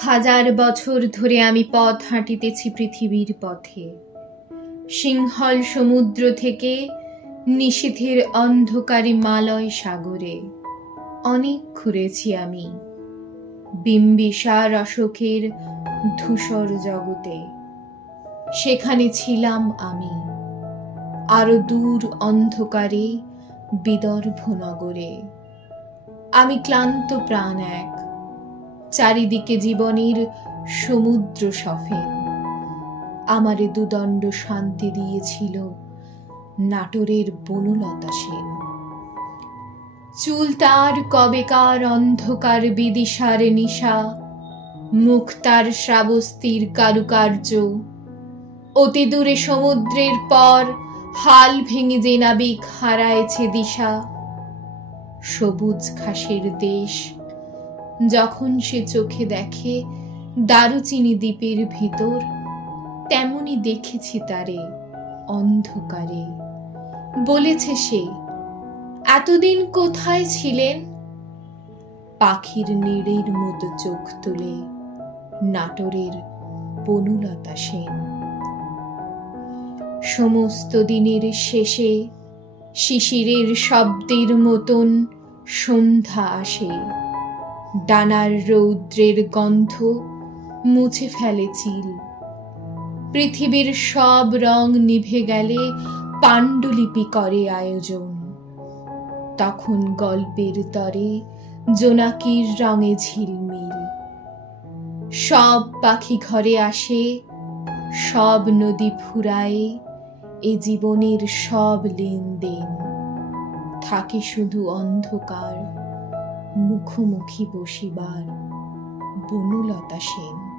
হাজার বছর ধরে আমি পথ হাঁটিতেছি পৃথিবীর পথে। সিংহল সমুদ্র থেকে নিশীথের অন্ধকারে মালয় সাগরে অনেক ঘুরেছি আমি। বিম্বিসার অশোকের ধূসর জগতে সেখানে ছিলাম আমি। আরো দূর অন্ধকারে বিদর্ভ নগরে আমি ক্লান্ত প্রাণ এক, চারিদিকে জীবনের সমুদ্র সফেন। আমারে দুদণ্ড শান্তি দিয়েছিল নাটোরের বনলতা সেন। চুল তার কবেকার অন্ধকার বিদিশার নিশা, মুখ তার শ্রাবস্তির কারুকার্য। অতি দূরে সমুদ্রের পর হাল ভেঙে যে নাবিক হারায়েছে দিশা। সবুজ ঘাসের দেশ যখন সে চোখে দেখে দারুচিনি দ্বীপের ভিতর, তেমনি দেখেছি তারে অন্ধকারে। বলেছে সে, এতদিন কোথায় ছিলেন? পাখির নীড়ের মতো চোখ তুলে নাটোরের বনলতা সেন। সমস্ত দিনের শেষে শিশিরের শব্দের মতন সন্ধ্যা আসে। ডানার রৌদ্রের গন্ধ মুছে ফেলে চিল। পৃথিবীর সব রং নিভে গেলে পাণ্ডুলিপি করে আয়োজন। তখন গল্পের তরে জোনাকির রঙে ঝিলমিল। সব পাখি ঘরে আসে, সব নদী ফুরায়, এ জীবনের সব লেনদেন। থাকে শুধু অন্ধকার, মুখোমুখি বসিবার বনলতা সেন।